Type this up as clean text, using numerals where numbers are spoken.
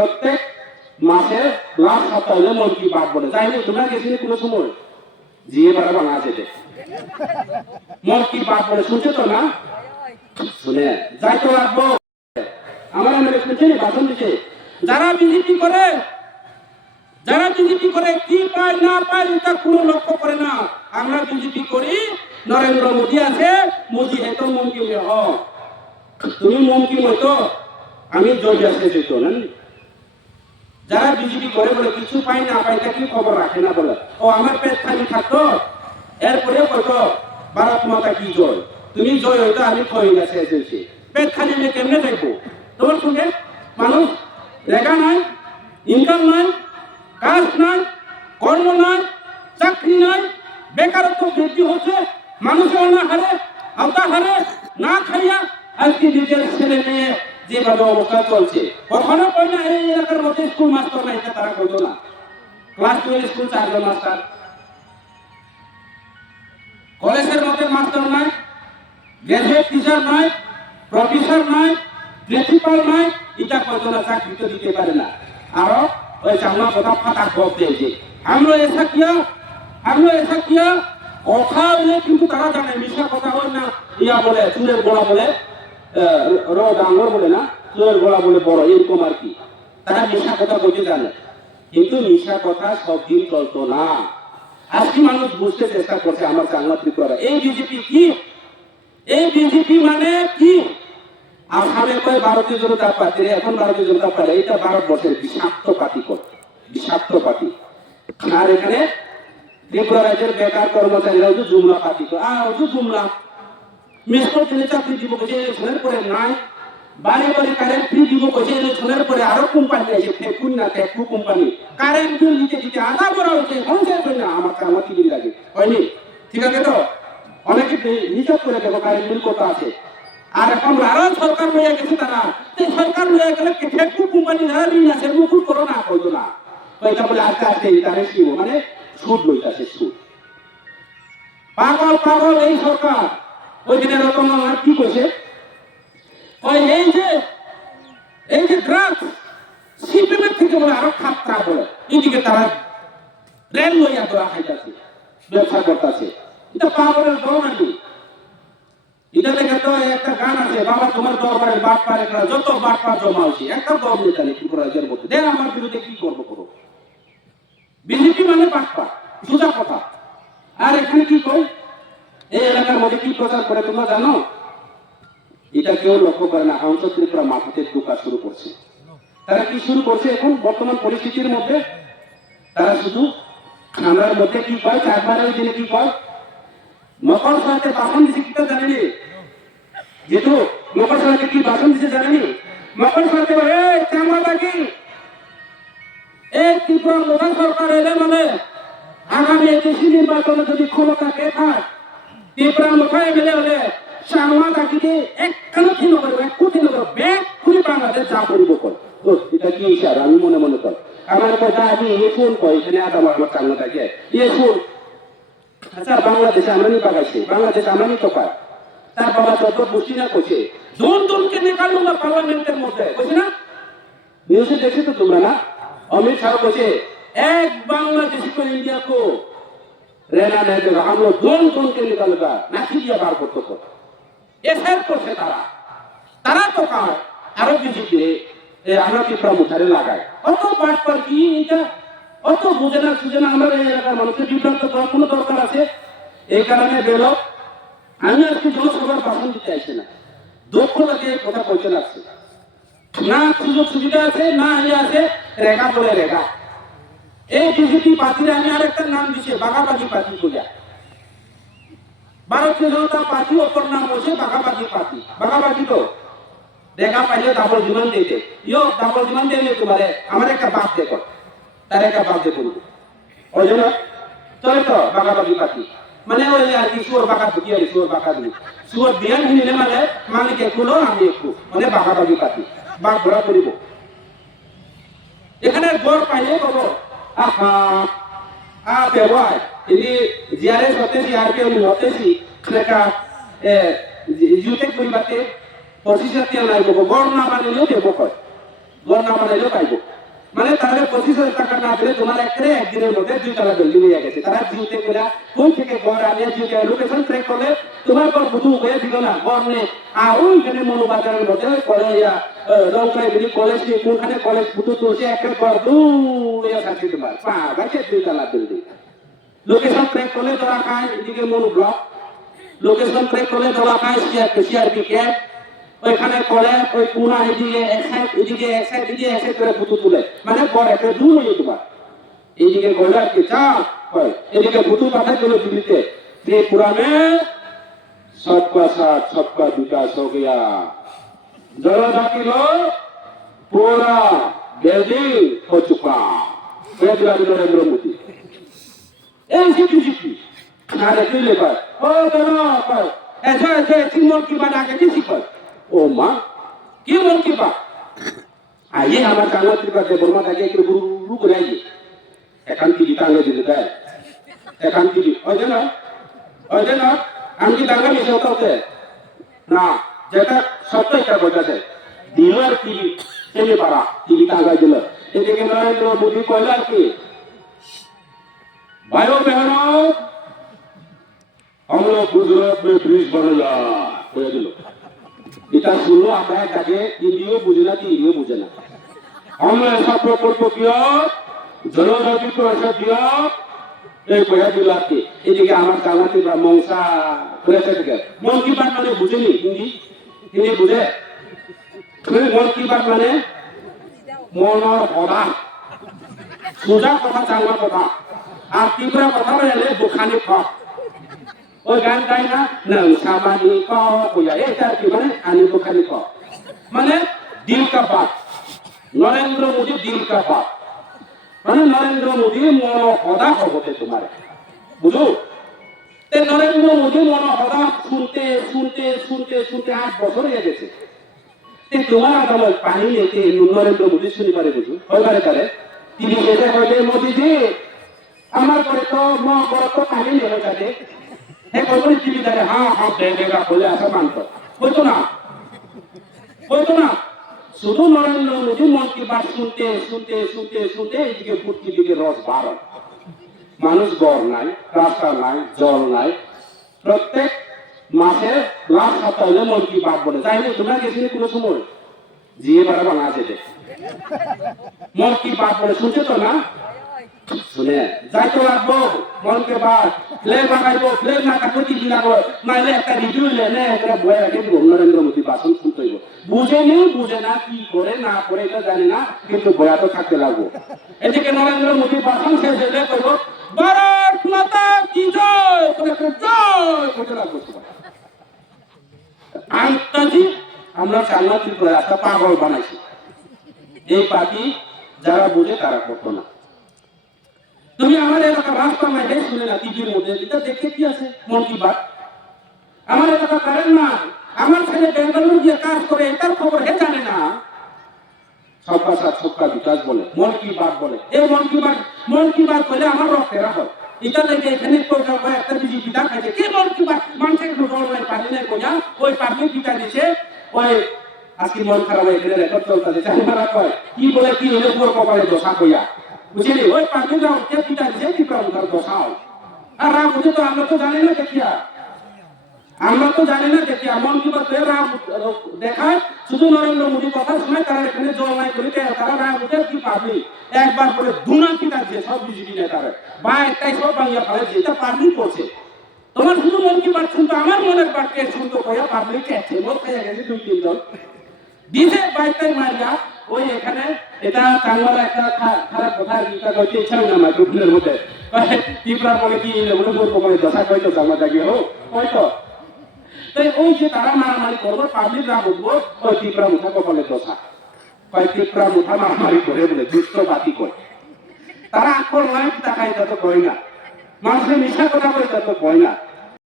প্রত্যেক মাসে লাস্ট সপ্তাহে মন কি বাদ বলে যাই হোক তোমরা গেছিলে কোনো সময় জিয়ে বাড়া বাংলা আছে মন কি বাদ বলে শুনছে তো না শুনে যাই তো রাখবো আমার এমএলএ শুনছে ভাষণ দিচ্ছে যারা বিজেপি করে কি পায় না পায় এটা কোনো লক্ষ্য করে না আমরা বিজেপি করি নরেন্দ্র মোদী আছে মোদী হেতো মমকি হ তুমি মমকি হতো আমি জয় আসতে যেত না যারা বিজেপি করে বলে কিছু পাই না পাই তা কি খবর রাখে না বলে ও আমার পেট খালি থাকতো এরপরে কত ভারত মাতা কি জয় তুমি জয় হইতো আমি খয়ে গেছে এসেছি পেট খালি নিয়ে কেমনে যাইবো তোমার সঙ্গে মানুষ রেখা নাই ইনকাম নাই কাজ নাই কর্ম নাই চাকরি নাই বেকারত্ব বৃদ্ধি হচ্ছে মানুষের না হারে আওতা হারে না খাইয়া আজকে নিজের ছেলে মেয়ে যেভাবে অবস্থা চলছে কখনো কই না এই এলাকার মধ্যে স্কুল মাস্টার নাই এটা তারা কইতো না ক্লাস 12 স্কুল 4 জন মাস্টার কলেজের মধ্যে মাস্টার নাই গ্রাজুয়েট টিচার নাই প্রফেসর নাই প্রিন্সিপাল নাই এটা কইতো না চাকরি তো দিতে পারে না আর ওই চামড়া কথা ফাটা করতে যে আমরা এসা কিয়া কথা বলে কিন্তু তারা জানে মিশা কথা হয় না ইয়া বলে চুরের গোড়া বলে ডাঙ্গর বলে না চুরের গোড়া বলে বড় এরকম আর কি তারা মিশা কথা বলতে জানে কিন্তু মিশা কথা সব দিন চলতো না আজকে মানুষ বুঝতে চেষ্টা করছে আমার চাংলা ত্রিপুরা এই বিজেপি কি এই বিজেপি মানে কি আসামে কয় ভারতীয় জনতা পার্টি এখন ভারতীয় জনতা পার্টি এটা ভারতবর্ষের বিষাক্ত পার্টি বিষাক্ত পার্টি আর এখানে ত্রিপুরা রাজ্যের বেকার কর্মচারীরা জুমলা পার্টি জুমলা মিস্টার তিনি চাকরি দিব যে ইলেকশনের পরে নাই বাড়ি বাড়ি কারেন্ট ফ্রি দিব যে ইলেকশনের পরে আরো কোম্পানি আছে ফেকুন না টেকু কোম্পানি কারেন্ট বিল দিতে দিতে আধা করা হচ্ছে পঞ্চায়েত হয় না আমার কি বিল লাগে হয়নি ঠিক আছে তো অনেকে হিসাব করে দেখো কারেন্ট বিল কত আছে আর এখন আরো সরকার লইয়া গেছে তারা সরকার লইয়া গেলে ফেকু কোম্পানি যারা ঋণ আছে মুকুল করো না কইতো না কইতা বলে আস্তে আস্তে তারে শিব মানে সুদ লইতাছে সুদ পাগল এই সরকার ওই দিনে রতন কি কইছে ওই এই যে ড্রাগস সিপিএম থেকে বলে আরো খাতরা বলে এদিকে তারা রেল লইয়া ধরা খাইতাছে ব্যবসা করতেছে এটা পাগলের দল নাকি এটা দেখে তো একটা গান আছে বাবা তোমার দরবারের বাট পারে যত বাট পা জমা হয়েছে একটা দল নেতা নেই ত্রিপুরা রাজ্যের মধ্যে দেখ আমার বিরুদ্ধে কি করবো করো বিজেপি মানে বাট পা সোজা কথা আর এখানে কি কই এই এলাকার মধ্যে কি প্রচার করে তোমরা জানো এটা কেউ লক্ষ্য করে না হাউস ত্রিপুরা মাটিতে ঢোকা শুরু করছে তারা কি শুরু করছে এখন বর্তমান পরিস্থিতির মধ্যে তারা শুধু খানার মধ্যে কি কয় চারবারের দিনে কি কয় মকর সাথে বাসন দিছে কি জানেনি যেহেতু মকর সাথে কি বাসন দিছে জানেনি মকর সাথে চামড়া কি এই ত্রিপুরা লোকাল সরকার এলে মানে আগামী দেশি নির্বাচনে যদি ক্ষমতা কে থাক ত্রিপুরা লোকাল এমএলএ হলে চামড়া তাকিতে একখানো থিন করবে এক কোটি লোক ব্যাগ খুলে বাংলাদেশ যা করিব কর তো এটা কি ইশারা আমি মনে মনে কর আমার কথা আমি শুন কই এখানে আমার চামড়া থাকে শুন আচ্ছা বাংলাদেশে আমরানি পাকাইছে বাংলাদেশ আমরানি তো পায় তার বাবা যত বুঝি না করছে জনকে নিকালো না পার্লামেন্টের মধ্যে বুঝি না নিউজে দেখছি তো তোমরা না अमित शाह বলছে এক বাংলাদেশি को इंडिया को रहना नहीं देगा हम लोग जोन के निकालेगा नाथी दिया बार করতে কর এসব করছে তারা তো কার আরো বিজেপি আমরা কি প্রমুখারে লাগায় অত বাট পর কি এটা অত বুঝে না আমরা এই এলাকার মানুষের বিভ্রান্ত করার কোনো দরকার আছে এই কারণে বেলো আমি আজকে জনসভার ভাষণ দিতে আসছি না দুঃখ লাগে কথা বলতে লাগছে না সুযোগ সুবিধা আছে না ইয়ে আছে রেখা বলে রেখা এই বিজেপি পার্টির আমি আরেকটা নাম দিছে বাঘাবাগি পার্টি বলে ভারতীয় জনতা পার্টি অপর নাম হচ্ছে বাঘাবাগি পার্টি বাঘাবাগি তো দেখা পাইলে ডাবল ডিমান্ড দিতে ডাবল ডিমান্ড দিলে তোমারে আমার একটা বাদ দেখো তার একটা বাদ দেখো ওই জন্য চলে তো বাঘাবাগি পার্টি মানে ওই আর কি সুর বাঘা ঢুকিয়ে সুর বাঘা দিই সুর বিয়ান নিলে মানে মালিক একটু আমি একটু মানে বাঘাবাগি পার্টি বাঘ ঘোরা করিব এখানে গড় পাইলে বলো আহা পেওয়ায় ini জিআরএস হতেছি আরপিএম হতেছি লেখা ইউটেক পরিবাতে পজিশন দিয়ে নাই গড় না বানিলেও দেব কয় ঘর না বানাইলেও পাইব মানে তাহলে 25,000 টাকা না দিলে তোমার একদিনের মধ্যে 2 তলা বিল্ডিং হয়ে গেছে তারা জিওতে করে কোন থেকে ঘর আনিয়ে জিওতে লোকেশন ট্র্যাক করলে তোমার ঘর বুঝু হয়ে দিল না ঘর নেই আর ওইখানে মনোবাজারের মধ্যে করে লঙ্কায় বিলি কলেজ কোনখানে কলেজ বুঝু তুলছে একটা ঘর দূর থাকছে তোমার পা গাছে 2 তলা বিল্ডিং লোকেশন ট্র্যাক করলে ধরা খায় এদিকে মনো ব্লক লোকেশন ট্র্যাক করলে ধরা খায় সিআরপি ক্যাম্প ওইখানে করে ওই পুনা এদিকে এক্সাইড করে বুতু তুলে মানে ঘর একটা দূর হয়ে তোমার এইদিকে করলে আর কি চাপ হয় এদিকে বুতু পাঠাই দিল দিল্লিতে त्रिपुरा में सबका साथ सबका विकास हो गया जनजाति लोग पूरा बिल्डिंग हो चुका नरेंद्र मोदी ऐसी बीजेपी नारे दिल्ली पर ओ दोनों पर ऐसा ऐसे मन की बात आगे किसी पर ओ माँ क्यों मन की बात आइए हमारे सांगोत्री का बर्मा का एक गुरु को लाइए एकांती की टांगे दिलता है एकांती की ওই না আমি কি টাকা মিশে হতে না যেটা সত্যি এটা বোঝাছে দিল আর কি চেনে পারা টিভি টাকা দিল এদিকে নরেন্দ্র মোদী কইল আর কি भाइयों बहनों हम लोग गुजरात में ब्रिज बनाया কইয়া দিল এটা শুনলো আমরা তাকে ইন্ডিও বুঝে না ইন্ডিও বুঝে না हमने ऐसा प्रकल्प किया जनजाति को ऐसा दिया এই কয়া দিলাতে এদিকে আমার কামাতে বা মংসা করেছে থেকে মন কি বাত মানে বুঝেনি হিন্দি বুঝে মন কি বাত মানে মনের কথা সোজা কথা চাঙ্গা কথা আর তীব্র কথা বলে দোকানে খপ ওই গান গাই না নং সামানি ক কয়া এটা কি মানে আনি দোকানে খপ মানে দিল কা বাত নরেন্দ্র মোদি দিল কা বাত মানে নরেন্দ্র মোদী মনোহদা হতে তোমার বুঝো নরেন্দ্র মোদী মনোহদা শুনতে 8 বছর হয়ে গেছে তোমার আদালত পানি নিতে নরেন্দ্র মোদী শুনি পারে বুঝো হইবারে পারে তিনি এসে হইলে মোদীজি আমার পরে তো তো পানি নেবে যাতে হ্যাঁ কবরি টিভি দাঁড়ে হ্যাঁ দেগা বলে আসা মানত হইতো না শুধু নরেন্দ্র মোদী মন কি বাত শুনতে এদিকে ফুটকি দিকে রস বাড়ে মানুষ গড় নাই রাস্তা নাই জল নাই প্রত্যেক মাসে লাখ সপ্তাহে মন কি বাত বলে যাই না তোমরা গেছিলে কোনো সময় জিয়ে বাড়া বানা যেতে মন কি বাত বলে শুনছে তো না শুনে যাই তো লাগবো মনকে বাত প্লেন বানাইবো প্লেন না কাকো টিভি লাগবো নাইলে একটা রিভিউ লেনে একটা বই আগে নরেন্দ্র মোদী ভাষণ শুনতে হইব বুঝে না কি করে না করে এটা জানি না কিন্তু বয়া তো থাকতে লাগবো এদিকে নরেন্দ্র মোদী ভাষণ শেষ হলে কইব ভারত মাতা কি জয় করতে লাগবো আন্তাজি আমরা চাঙ্গা ত্রিপুরা একটা পাগল বানাইছি এই পার্টি যারা বুঝে তারা করতো না তুমি আমার এলাকা রাস্তা মাইলে শুনে না টিভির মধ্যে এটা দেখতে কি আছে মন কি বাত আমার এলাকা কারেন্ট না আমার ছেলে বেঙ্গালুরু গিয়ে কাজ করে এটার খবর হে জানে না সবকা সাথ সবকা বিকাশ বলে মন কি বাত বলে এই মন কি বাত বলে আমার রক্তেরা হয় এটা লেগে এখানে প্রোগ্রাম হয় একটা বিজি পিতা খাইছে কি মন কি বাত মানুষের রোল নাই পানি নাই কোজা ওই পাবলিক পিতা দিছে ওই আজকে মন খারাপ হয়ে গেলে রেকর্ড চলতেছে চাইমারা কয় কি বলে কি হলে পুরো কপালে দোষা কইয়া বুঝলি ওই পাবলিক রাও কে পিতা দিছে কি প্রকার দোষা হয় আর রাম বুঝে তো আমরা তো জানি না দেখিয়া মন কি বাত রাম দেখায় শুধু নরেন্দ্র মোদী কথা শোনায় তারা এখানে জল নাই করে তারা রাম বুঝে কি পাবলিক একবার করে দুনা পিতা দিয়ে সব বিজেপি নেতারা বা একটাই সব বাংলা পারে যেটা পাবলিক করছে তোমার শুধু মন কি বাত শুনতো আমার মনের বাতকে শুনতো কয়া পাবলিক আছে মোট খেয়ে গেছে 2-3 জন দিছে বাইকটাই মারিয়া ওই এখানে এটা চাঙ্গালা একটা খারাপ কথা এটা কইতে ইচ্ছা না আমার গ্রুপের মধ্যে তীব্রা বলে কি ওগুলো বলবো মানে দশা কইতো চাঙ্গা জাগিয়ে হোক হয়তো তাই ওই যে তারা মারামারি করবো পাবলিক রা বলবো ওই তীব্রা মুঠা কপালে দশা কয় তীব্রা মুঠা মারামারি করে বলে দুষ্ট বাতি কয় তারা আক্রমণ নয় টাকা এটা তো কয় না মানুষের মিশা কথা বলে তা তো কয় না